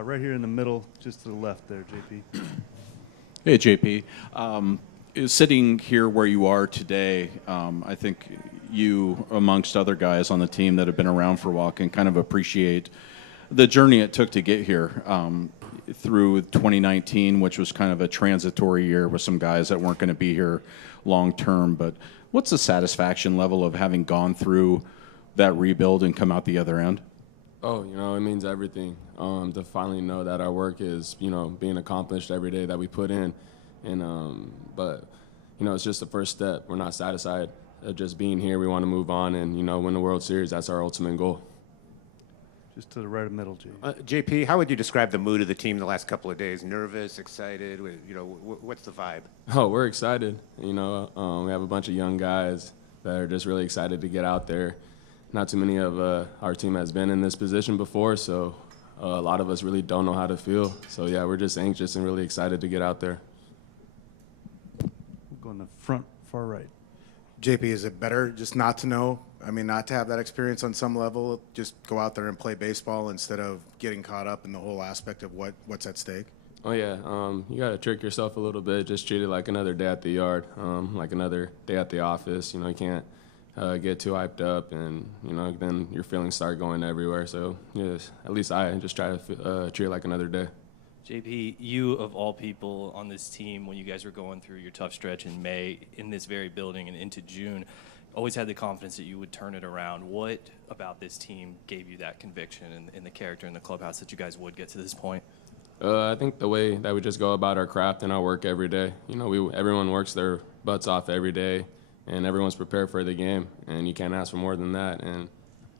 Right here in the middle, just to the left there, JP. Hey, JP. Sitting here where you are today, I think you, amongst other guys on the team that have been around for a while, can kind of appreciate the journey it took to get here through 2019, which was kind of a transitory year with some guys that weren't going to be here long term. But what's the satisfaction level of having gone through that rebuild and come out the other end? Oh, it means everything to finally know that our work is, being accomplished every day that we put in. But it's just the first step. We're not satisfied of just being here. We want to move on and, win the World Series. That's our ultimate goal. Just to the right of middle, Jay. JP, how would you describe the mood of the team the last couple of days? Nervous, excited? What's the vibe? Oh, we're excited. We have a bunch of young guys that are just really excited to get out there. Not too many of our team has been in this position before, so a lot of us really don't know how to feel. So, yeah, we're just anxious and really excited to get out there. We'll go in the front, far right. JP, is it better just not to know? I mean, not to have that experience on some level, just go out there and play baseball instead of getting caught up in the whole aspect of what's at stake? Oh, yeah. You got to trick yourself a little bit. Just treat it like another day at the yard, like another day at the office. You can't get too hyped up, and then your feelings start going everywhere. So yes, at least I just try to treat it like another day. JP, you of all people on this team, when you guys were going through your tough stretch in May, in this very building and into June, always had the confidence that you would turn it around. What about this team gave you that conviction and the character in the clubhouse that you guys would get to this point? I think the way that we just go about our craft and our work every day. Everyone works their butts off every day, and everyone's prepared for the game, and you can't ask for more than that. And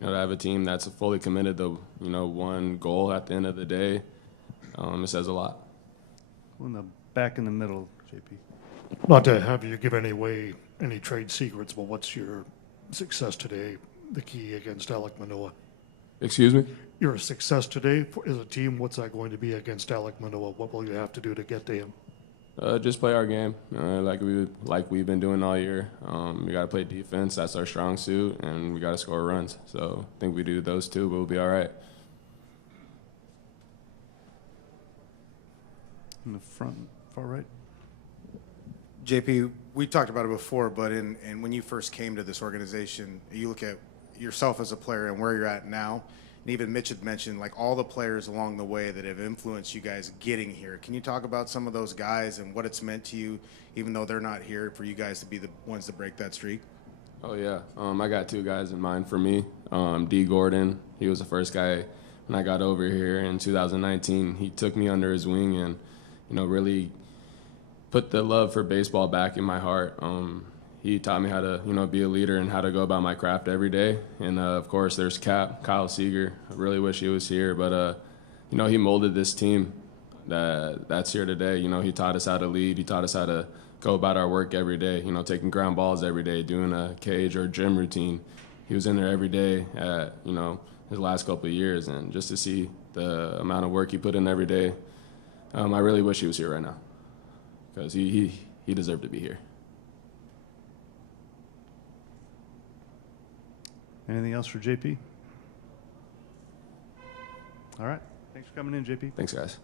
to have a team that's fully committed to one goal at the end of the day, it says a lot. Well, in the back in the middle, JP. Not to have you give away any trade secrets, but what's your success today, the key against Alek Manoah? Excuse me? Your success today as a team, what's that going to be against Alek Manoah? What will you have to do to get to him? Just play our game like we've been doing all year. We got to play defense. That's our strong suit, and we got to score runs. So I think we do those two, but we'll be all right. In the front, far right. JP, we talked about it before, but when you first came to this organization, you look at yourself as a player and where you're at now, and even Mitch had mentioned like all the players along the way that have influenced you guys getting here. Can you talk about some of those guys and what it's meant to you, even though they're not here, for you guys to be the ones to break that streak? Oh, yeah. I got two guys in mind for me. D. Gordon, he was the first guy when I got over here in 2019. He took me under his wing and, really put the love for baseball back in my heart. He taught me how to, be a leader and how to go about my craft every day. And, of course, there's Kyle Seager. I really wish he was here. But, he molded this team that's here today. He taught us how to lead. He taught us how to go about our work every day, taking ground balls every day, doing a cage or gym routine. He was in there every day at, his last couple of years. And just to see the amount of work he put in every day, I really wish he was here right now because he deserved to be here. Anything else for JP? All right. Thanks for coming in, JP. Thanks, guys.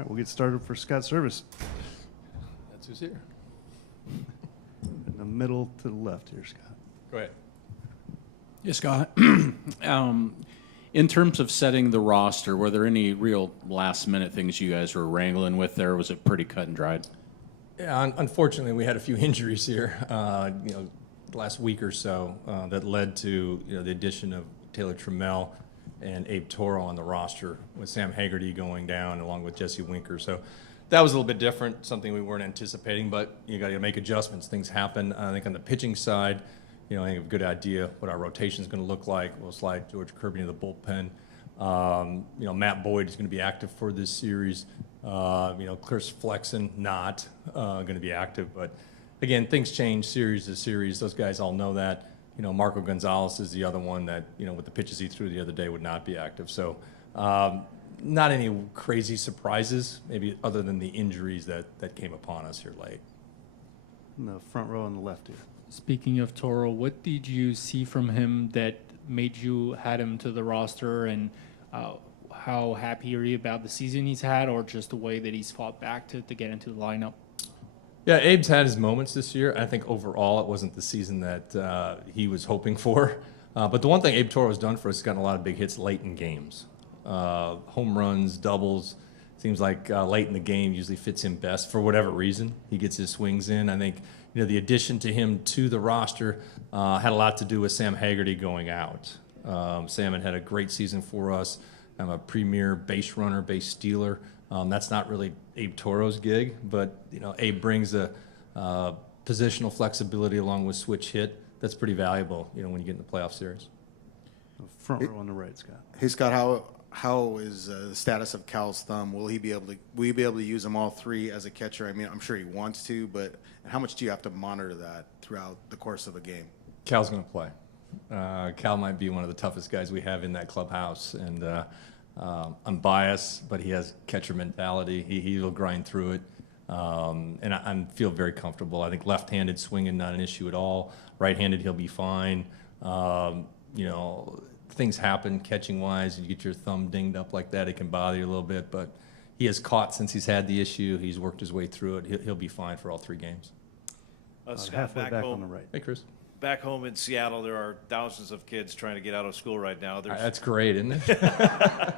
right, we'll get started for Scott Service. That's who's here. In the middle to the left here, Scott. Go ahead. Yeah, Scott. In terms of setting the roster, were there any real last-minute things you guys were wrangling with there? Or was it pretty cut and dried? Yeah, unfortunately, we had a few injuries here, the last week or so that led to the addition of Taylor Trammell and Abe Toro on the roster, with Sam Haggerty going down along with Jesse Winker. So that was a little bit different, something we weren't anticipating, but you got to make adjustments. Things happen. I think on the pitching side, I think we have a good idea what our rotation is going to look like. We'll slide George Kirby into the bullpen. Matt Boyd is going to be active for this series. Chris Flexen not going to be active, but again, things change series to series. Those guys all know that. Marco Gonzalez is the other one that, with the pitches he threw the other day, would not be active. So not any crazy surprises, maybe other than the injuries that came upon us here late. In the front row on the left here. Speaking of Toro, what did you see from him that made you add him to the roster, and how happy are you about the season he's had, or just the way that he's fought back to get into the lineup? Yeah, Abe's had his moments this year. I think overall it wasn't the season that he was hoping for. But the one thing Abe Toro has done for us is gotten a lot of big hits late in games. Home runs, doubles. Seems like late in the game usually fits him best for whatever reason. He gets his swings in. I think the addition to him to the roster had a lot to do with Sam Haggerty going out. Sam had a great season for us. I'm a premier base runner, base stealer. That's not really Abe Toro's gig, but Abe brings a positional flexibility along with switch hit. That's pretty valuable, when you get in the playoff series. The front row on the right, Scott. Hey, Scott, how is the status of Cal's thumb? Will you be able to use them all three as a catcher? I mean, I'm sure he wants to, but how much do you have to monitor that throughout the course of a game? Cal's going to play. Cal might be one of the toughest guys we have in that clubhouse, and I'm biased, but he has catcher mentality. He will grind through it, and I feel very comfortable. I think left-handed swinging not an issue at all. Right-handed he'll be fine. Things happen catching-wise. You get your thumb dinged up like that, it can bother you a little bit, but he has caught since he's had the issue. He's worked his way through it. He'll be fine for all 3 games. Scott, Halfway back on the right. Hey, Chris. Back home in Seattle, there are thousands of kids trying to get out of school right now. That's great, isn't it?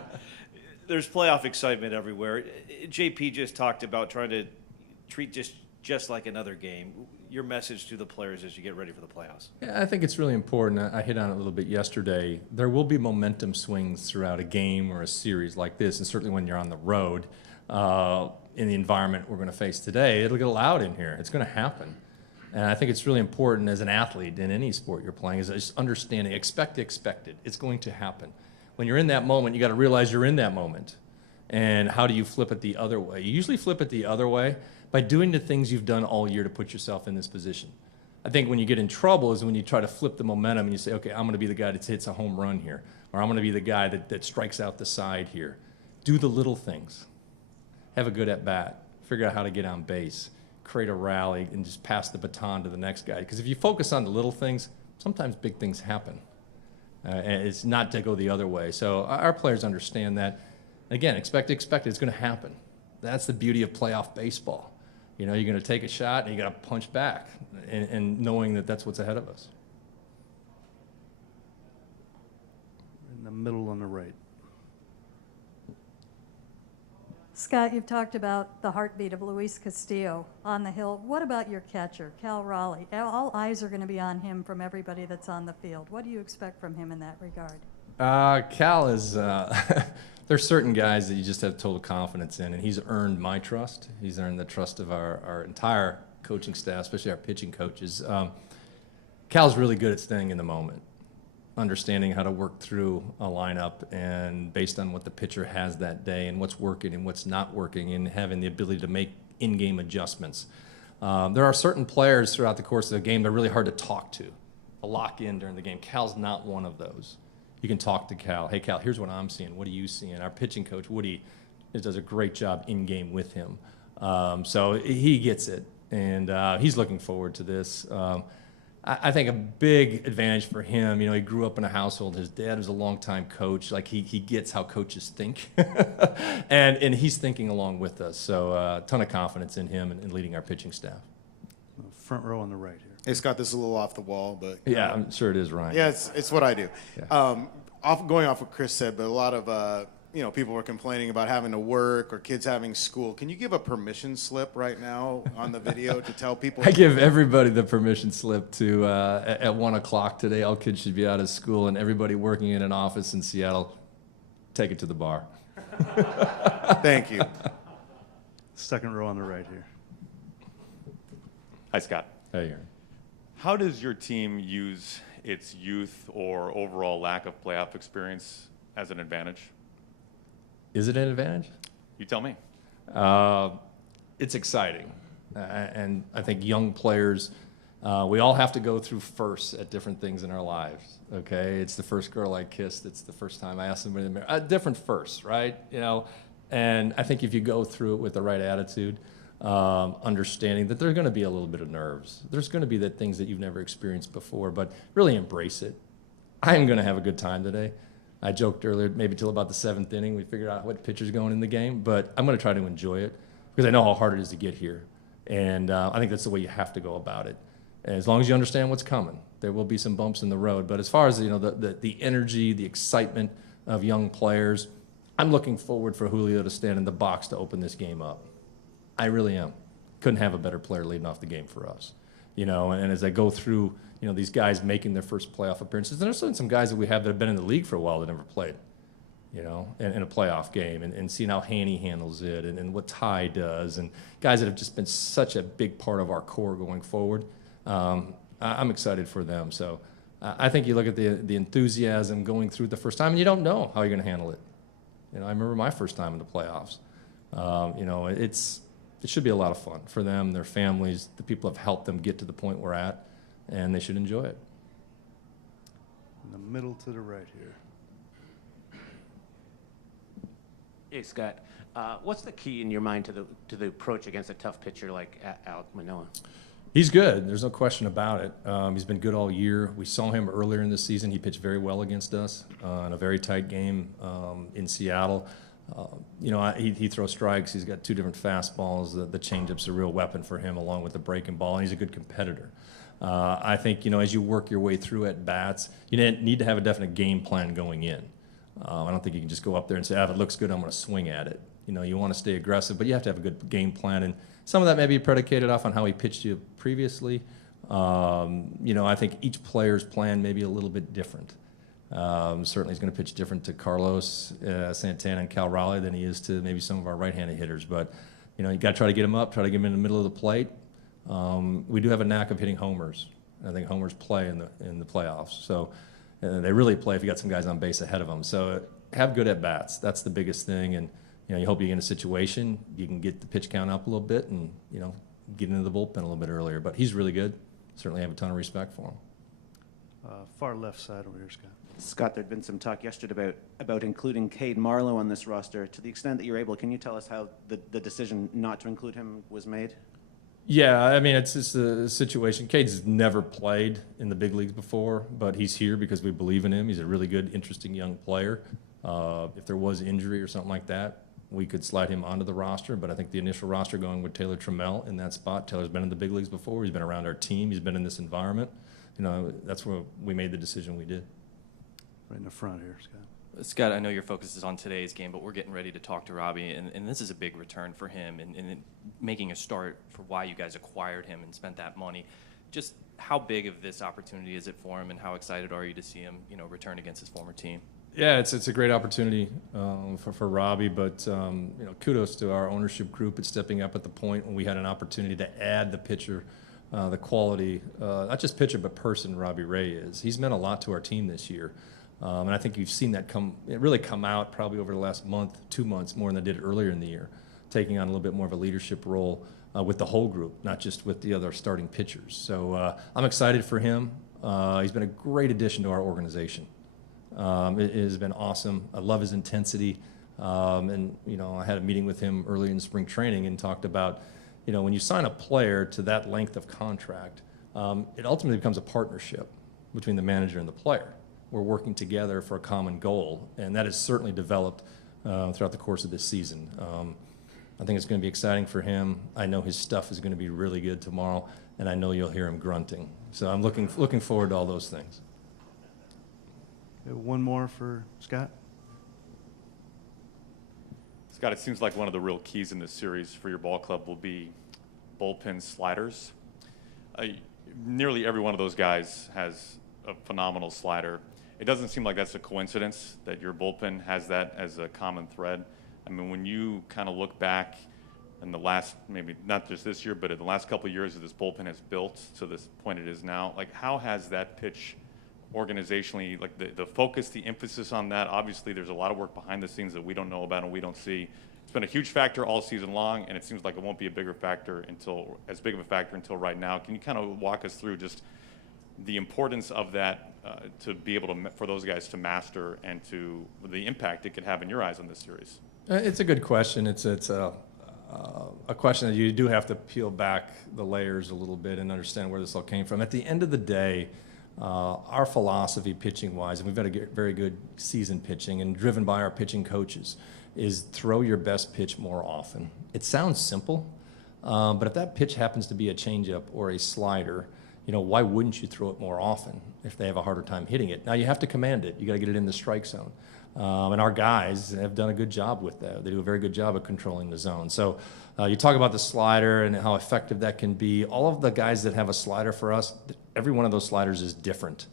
There's playoff excitement everywhere. JP just talked about trying to treat just like another game. Your message to the players as you get ready for the playoffs. Yeah, I think it's really important. I hit on it a little bit yesterday. There will be momentum swings throughout a game or a series like this, and certainly when you're on the road in the environment we're going to face today, it'll get loud in here. It's going to happen. And I think it's really important as an athlete in any sport you're playing is just understanding, expect the expected. It's going to happen. When you're in that moment, you got to realize you're in that moment. And how do you flip it the other way? You usually flip it the other way by doing the things you've done all year to put yourself in this position. I think when you get in trouble is when you try to flip the momentum and you say, okay, I'm going to be the guy that hits a home run here, or I'm going to be the guy that strikes out the side here. Do the little things. Have a good at-bat. Figure out how to get on base. Create a rally and just pass the baton to the next guy. Because if you focus on the little things, sometimes big things happen. And it's not to go the other way. So our players understand that. Again, expect it's going to happen. That's the beauty of playoff baseball. You're going to take a shot and you got to punch back, and knowing that that's what's ahead of us. In the middle on the right. Scott, you've talked about the heartbeat of Luis Castillo on the hill. What about your catcher, Cal Raleigh? All eyes are going to be on him from everybody that's on the field. What do you expect from him in that regard? Cal is, there's certain guys that you just have total confidence in, and he's earned my trust. He's earned the trust of our entire coaching staff, especially our pitching coaches. Cal's really good at staying in the moment, understanding how to work through a lineup and based on what the pitcher has that day and what's working and what's not working, and having the ability to make in-game adjustments. There are certain players throughout the course of the game that are really hard to talk to lock in during the game. Cal's not one of those. You can talk to Cal. Hey, Cal, here's what I'm seeing. What are you seeing? Our pitching coach, Woody, does a great job in-game with him. So he gets it, and he's looking forward to this. I think a big advantage for him, he grew up in a household. His dad was a longtime coach. Like he gets how coaches think, and he's thinking along with us. So a ton of confidence in him and leading our pitching staff. Front row on the right here. Hey, Scott, this is a little off the wall, but Yeah, I'm sure it is, Ryan. yeah, it's what I do. Going off what Chris said, but a lot of people were complaining about having to work or kids having school. Can you give a permission slip right now on the video to tell people? I give everybody the permission slip to at 1 o'clock today. All kids should be out of school, and everybody working in an office in Seattle, take it to the bar. Thank you. Second row on the right here. Hi, Scott. Hey, Aaron. How does your team use its youth or overall lack of playoff experience as an advantage? Is it an advantage? You tell me. It's exciting. And I think young players, we all have to go through firsts at different things in our lives, okay? It's the first girl I kissed. It's the first time I asked somebody to marry. Different firsts, right? And I think if you go through it with the right attitude, understanding that there's going to be a little bit of nerves. There's going to be the things that you've never experienced before, but really embrace it. I am going to have a good time today. I joked earlier, maybe till about the 7th inning, we figured out what pitcher's going in the game, but I'm going to try to enjoy it because I know how hard it is to get here. And I think that's the way you have to go about it. And as long as you understand what's coming, there will be some bumps in the road. But as far as the energy, the excitement of young players, I'm looking forward for Julio to stand in the box to open this game up. I really am. Couldn't have a better player leading off the game for us. And as I go through, these guys making their first playoff appearances, and there's some guys that we have that have been in the league for a while that never played, in a playoff game, and seeing how Haney handles it and what Ty does, and guys that have just been such a big part of our core going forward. I'm excited for them. So I think you look at the enthusiasm going through the first time, and you don't know how you're going to handle it. I remember my first time in the playoffs. It should be a lot of fun for them, their families, the people have helped them get to the point we're at, and they should enjoy it. In the middle to the right here. Hey, Scott. What's the key in your mind to the approach against a tough pitcher like Alek Manoah? He's good. There's no question about it. He's been good all year. We saw him earlier in the season. He pitched very well against us in a very tight game in Seattle. He throws strikes. He's got 2 different fastballs. The changeup's a real weapon for him, along with the breaking ball, and he's a good competitor. I think, as you work your way through at bats, you need to have a definite game plan going in. I don't think you can just go up there and say, if it looks good, I'm going to swing at it. You want to stay aggressive, but you have to have a good game plan, and some of that may be predicated off on how he pitched you previously. I think each player's plan may be a little bit different. Certainly he's going to pitch different to Carlos Santana and Cal Raleigh than he is to maybe some of our right-handed hitters. But, you got to try to get him up, try to get him in the middle of the plate. We do have a knack of hitting homers. I think homers play in the playoffs. So they really play if you got some guys on base ahead of them. So have good at-bats. That's the biggest thing. And, you hope you get in a situation, you can get the pitch count up a little bit and, get into the bullpen a little bit earlier. But he's really good. Certainly have a ton of respect for him. Far left side over here, Scott. Scott, there'd been some talk yesterday about including Cade Marlowe on this roster. To the extent that you're able, can you tell us how the decision not to include him was made? Yeah, it's just a situation. Cade's never played in the big leagues before, but he's here because we believe in him. He's a really good, interesting young player. If there was injury or something like that, we could slide him onto the roster, but I think the initial roster going with Taylor Trammell in that spot. Taylor's been in the big leagues before. He's been around our team. He's been in this environment. That's where we made the decision we did. Right in the front here, Scott. Scott, I know your focus is on today's game, but we're getting ready to talk to Robbie, and this is a big return for him and making a start for why you guys acquired him and spent that money. Just how big of this opportunity is it for him, and how excited are you to see him, return against his former team? Yeah, it's a great opportunity for Robbie, but kudos to our ownership group at stepping up at the point when we had an opportunity to add the pitcher, the quality, not just pitcher but person Robbie Ray is. He's meant a lot to our team this year. And I think you've seen that really come out probably over the last month, 2 months, more than it did earlier in the year, taking on a little bit more of a leadership role with the whole group, not just with the other starting pitchers. So I'm excited for him. He's been a great addition to our organization. It has been awesome. I love his intensity. And, I had a meeting with him early in spring training and talked about, when you sign a player to that length of contract, it ultimately becomes a partnership between the manager and the player. We're working together for a common goal, and that has certainly developed throughout the course of this season. I think it's going to be exciting for him. I know his stuff is going to be really good tomorrow, and I know you'll hear him grunting. So I'm looking forward to all those things. One more for Scott. Scott, it seems like one of the real keys in this series for your ball club will be bullpen sliders. Nearly every one of those guys has a phenomenal slider. It doesn't seem like that's a coincidence that your bullpen has that as a common thread. I mean, when you kind of look back in the last, maybe not just this year, but in the last couple of years that this bullpen has built to this point it is now, like how has that pitch organizationally, like the focus, the emphasis on that? Obviously, there's a lot of work behind the scenes that we don't know about and we don't see. It's been a huge factor all season long, and it seems like it won't be a bigger factor as big of a factor until right now. Can you kind of walk us through just the importance of that to be able to, for those guys to master, and to the impact it could have in your eyes on this series? It's a good question. It's a question that you do have to peel back the layers a little bit and understand where this all came from. At the end of the day, our philosophy pitching-wise, and we've got a very good season pitching and driven by our pitching coaches, is throw your best pitch more often. It sounds simple, but if that pitch happens to be a changeup or a slider, why wouldn't you throw it more often if they have a harder time hitting it? Now, you have to command it. You got to get it in the strike zone. And our guys have done a good job with that. They do a very good job of controlling the zone. So you talk about the slider and how effective that can be. All of the guys that have a slider for us, every one of those sliders is different.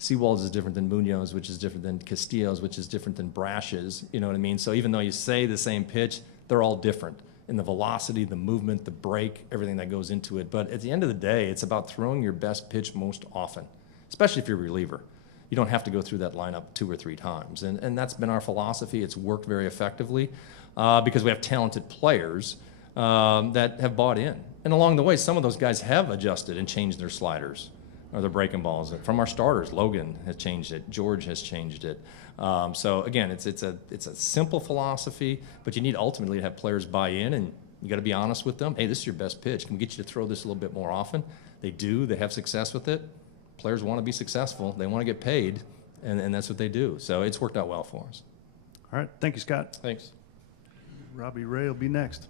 Seawald's is different than Munoz, which is different than Castillo's, which is different than Brash's. You know what I mean? So even though you say the same pitch, they're all different in the velocity, the movement, the break, everything that goes into it. But at the end of the day, it's about throwing your best pitch most often, especially if you're a reliever. You don't have to go through that lineup 2 or 3 times. And that's been our philosophy. It's worked very effectively because we have talented players that have bought in. And along the way, some of those guys have adjusted and changed their sliders or their breaking balls. From our starters, Logan has changed it. George has changed it. So again, it's a simple philosophy, but you need ultimately to have players buy in, and you got to be honest with them. Hey, this is your best pitch. Can we get you to throw this a little bit more often? They do. They have success with it. Players want to be successful. They want to get paid, and that's what they do. So it's worked out well for us. All right. Thank you, Scott. Thanks. Robbie Ray will be next.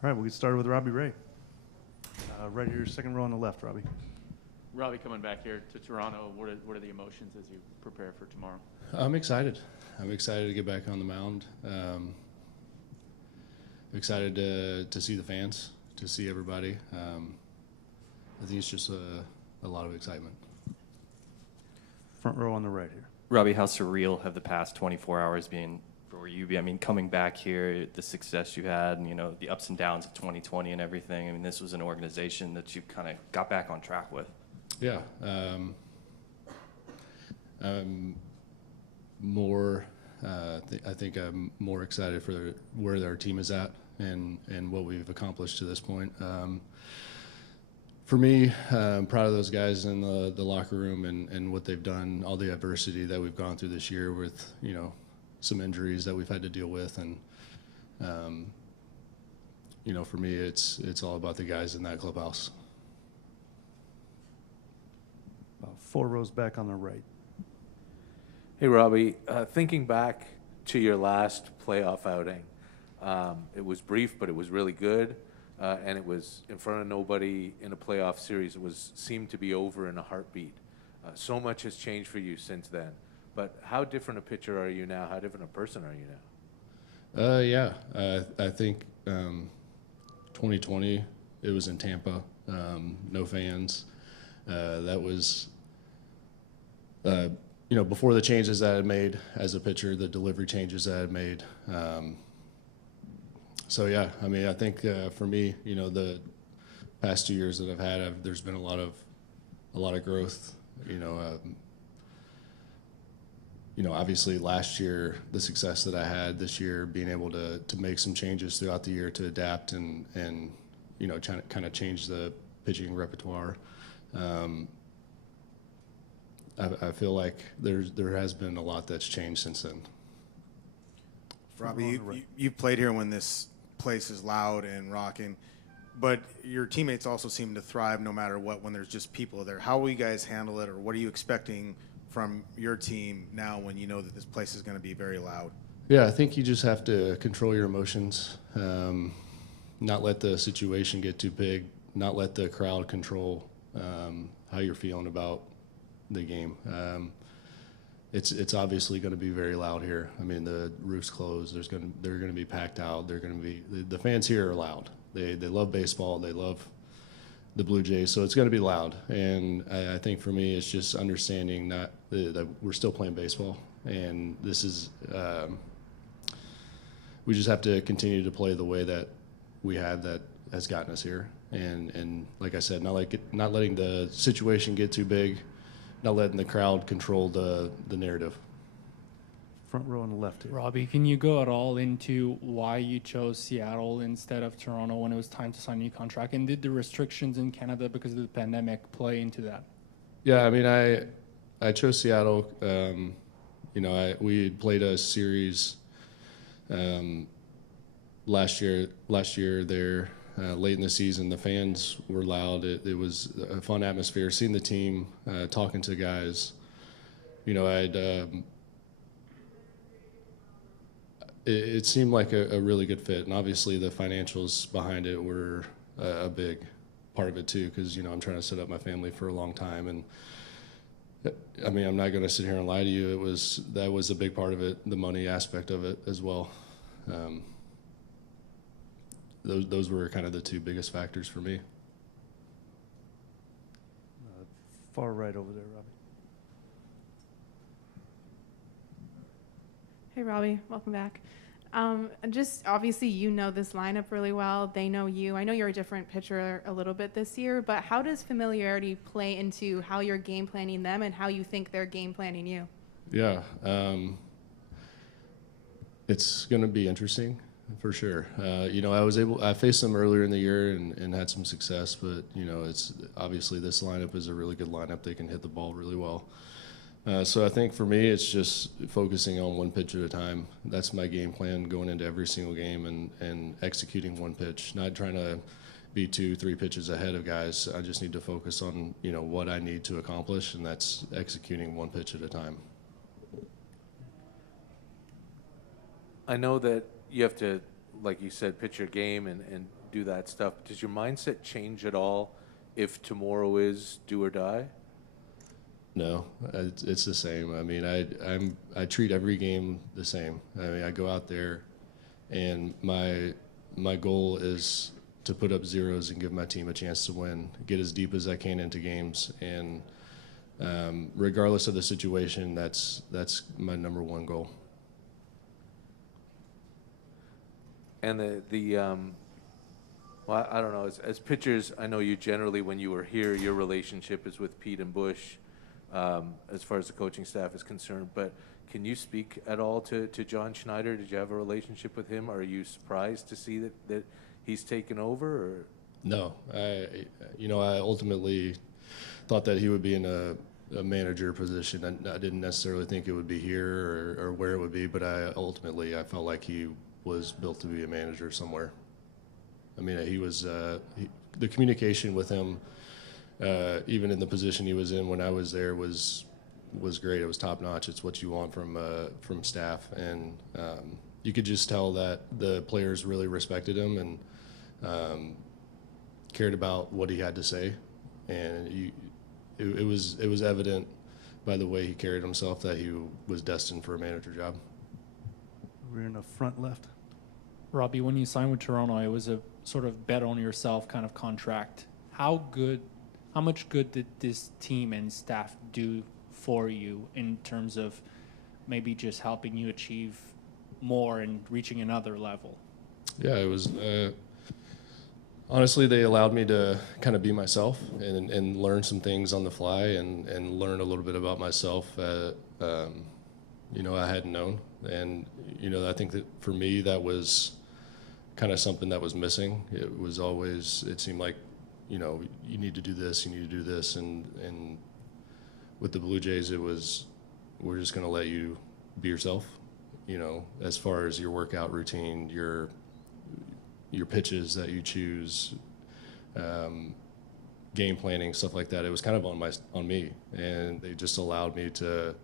All right, we'll get started with Robbie Ray. Right here, second row on the left, Robbie. Robbie, coming back here to Toronto, what are the emotions as you prepare for tomorrow? I'm excited. I'm excited to get back on the mound. Excited to see the fans, to see everybody. I think it's just a lot of excitement. Front row on the right here. Robbie, how surreal have the past 24 hours been for you? I mean, coming back here, the success you had, and the ups and downs of 2020 and everything. I mean, this was an organization that you kind of got back on track with. Yeah. I'm more. I think I'm more excited for where our team is at and what we've accomplished to this point. For me, I'm proud of those guys in the locker room and what they've done, all the adversity that we've gone through this year with, some injuries that we've had to deal with. And, for me, it's all about the guys in that clubhouse. About 4 rows back on the right. Hey, Robbie, thinking back to your last playoff outing, it was brief, but it was really good. And it was in front of nobody in a playoff series. It seemed to be over in a heartbeat. So much has changed for you since then. But how different a pitcher are you now? How different a person are you now? Yeah, I think 2020, it was in Tampa, no fans. That was, before the changes that I had made as a pitcher, the delivery changes that I had made. So yeah, I mean, I think for me, the past 2 years that I've had, there's been a lot of a lot of growth. Obviously last year, the success that I had this year, being able to make some changes throughout the year to adapt and kind of change the pitching repertoire. I feel like there has been a lot that's changed since then. Robbie, you've played here when this place is loud and rocking, but your teammates also seem to thrive no matter what when there's just people there. How will you guys handle it, or what are you expecting from your team now when you know that this place is going to be very loud? Yeah, I think you just have to control your emotions, not let the situation get too big, not let the crowd control how you're feeling about the game. It's obviously going to be very loud here. I mean, the roof's closed. They're going to be packed out. They're going to be the fans here are loud. They love baseball. They love the Blue Jays. So it's going to be loud. And I think for me, it's just understanding that we're still playing baseball, and this is we just have to continue to play the way that we have that has gotten us here. And like I said, not letting the situation get too big. Not letting the crowd control the narrative. Front row on the left here. Robbie, can you go at all into why you chose Seattle instead of Toronto when it was time to sign a new contract? And did the restrictions in Canada because of the pandemic play into that? Yeah, I mean, I chose Seattle. We had played a series last year there. Late in the season, the fans were loud. It was a fun atmosphere. Seeing the team, talking to guys, it seemed like a really good fit. And obviously, the financials behind it were a big part of it too, because I'm trying to set up my family for a long time. And I mean, I'm not going to sit here and lie to you. That was a big part of it, the money aspect of it as well. Those were kind of the two biggest factors for me. Far right over there, Robbie. Hey, Robbie, welcome back. Just obviously, this lineup really well. They know you. I know you're a different pitcher a little bit this year, but how does familiarity play into how you're game planning them and how you think they're game planning you? Yeah, it's going to be interesting. For sure. I faced them earlier in the year and had some success, but, it's obviously this lineup is a really good lineup. They can hit the ball really well. So I think for me, it's just focusing on one pitch at a time. That's my game plan going into every single game and executing one pitch, not trying to be 2-3 pitches ahead of guys. I just need to focus on, what I need to accomplish, and that's executing one pitch at a time. I know that you have to, like you said, pitch your game and do that stuff. Does your mindset change at all if tomorrow is do or die? No, it's the same. I mean, I treat every game the same. I mean, I go out there, and my goal is to put up zeros and give my team a chance to win, get as deep as I can into games, and regardless of the situation, that's my number one goal. And well, I don't know. As pitchers, I know you generally, when you were here, your relationship is with Pete and Bush, as far as the coaching staff is concerned. But can you speak at all to John Schneider? Did you have a relationship with him? Are you surprised to see that he's taken over? Or? No, I ultimately thought that he would be in a manager position. I didn't necessarily think it would be here or where it would be, but I felt like he was built to be a manager somewhere. I mean, he was the communication with him, even in the position he was in when I was there, was great. It was top notch. It's what you want from staff, and you could just tell that the players really respected him and cared about what he had to say, and it was evident by the way he carried himself that he was destined for a manager job. We're in the front left. Robbie, when you signed with Toronto, it was a sort of bet on yourself kind of contract. How much good did this team and staff do for you in terms of maybe just helping you achieve more and reaching another level? Yeah, it was. Honestly, they allowed me to kind of be myself and learn some things on the fly and learn a little bit about myself that, you know, I hadn't known. And, you know, I think that for me, that was kind of something that was missing. It was always, it seemed like, you know, you need to do this, you need to do this. And with the Blue Jays, it was, we're just going to let you be yourself, you know, as far as your workout routine, your pitches that you choose, game planning, stuff like that. It was kind of on me, and they just allowed me to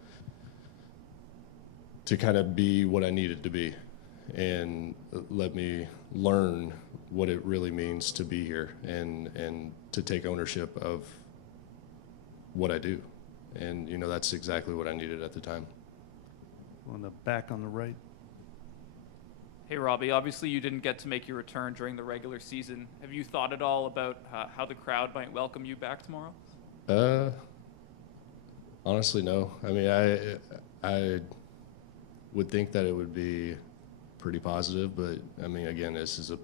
kind of be what I needed to be, and let me learn what it really means to be here and to take ownership of what I do. And you know, that's exactly what I needed at the time. On the back on the right. Hey, Robbie, obviously you didn't get to make your return during the regular season. Have you thought at all about how the crowd might welcome you back tomorrow? Honestly, no. I mean, I would think that it would be pretty positive, but I mean, again, this is a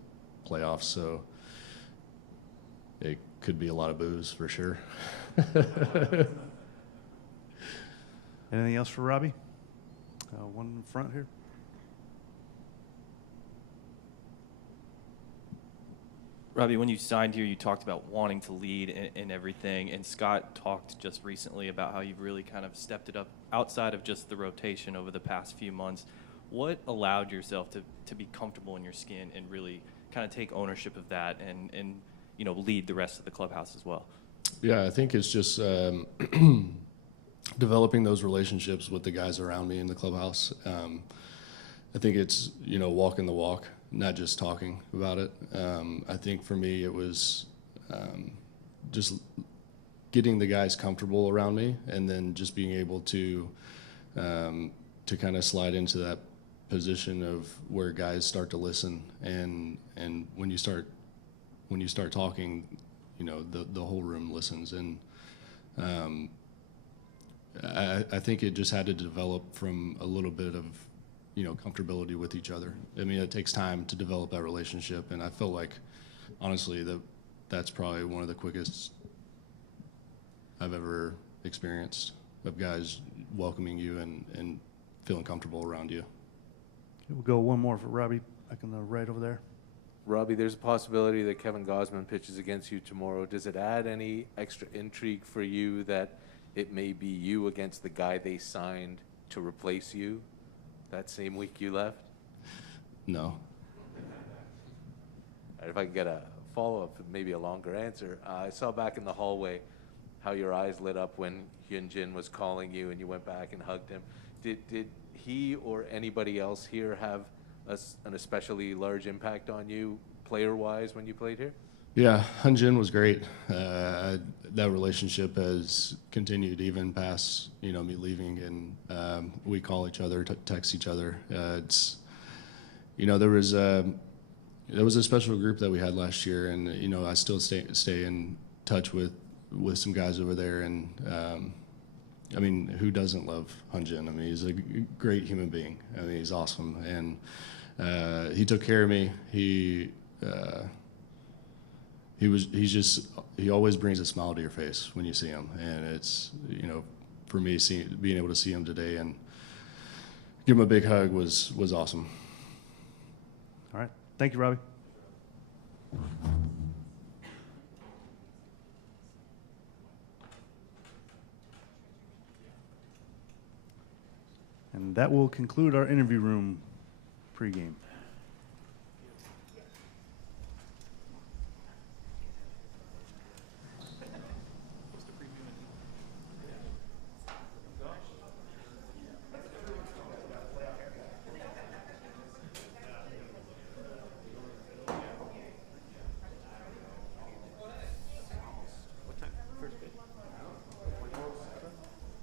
playoff, so it could be a lot of boos for sure. Anything else for Robbie? One in front here. Robbie, when you signed here, you talked about wanting to lead and everything, and Scott talked just recently about how you've really kind of stepped it up outside of just the rotation over the past few months. What allowed yourself to be comfortable in your skin and really kind of take ownership of that and you know, lead the rest of the clubhouse as well? Yeah, I think it's just developing those relationships with the guys around me in the clubhouse. I think it's, you know, walking the walk, not just talking about it. I think for me it was just getting the guys comfortable around me, and then just being able to kind of slide into that position of where guys start to listen, and when you start talking, you know, the whole room listens. And I think it just had to develop from a little bit of, you know, comfortability with each other. I mean, it takes time to develop that relationship, and I feel like, honestly, that's probably one of the quickest I've ever experienced, of guys welcoming you and feeling comfortable around you. We'll go one more for Robbie, back on the right over there. Robbie, there's a possibility that Kevin Gosman pitches against you tomorrow. Does it add any extra intrigue for you that it may be you against the guy they signed to replace you that same week you left? No. If I can get a follow-up, maybe a longer answer. I saw back in the hallway how your eyes lit up when Hyunjin was calling you and you went back and hugged him. Did he or anybody else here have an especially large impact on you player-wise when you played here? Yeah, Hyunjin was great. That relationship has continued even past, you know, me leaving, and we call each other, text each other. It's, you know, there was a special group that we had last year, and you know, I still stay in touch with some guys over there, and I mean, who doesn't love Hyunjin? I mean, he's a great human being. I mean, he's awesome, and he took care of me. He always brings a smile to your face when you see him, and it's, you know, for me, being able to see him today and give him a big hug was awesome. All right, thank you, Robbie. And that will conclude our interview room pregame.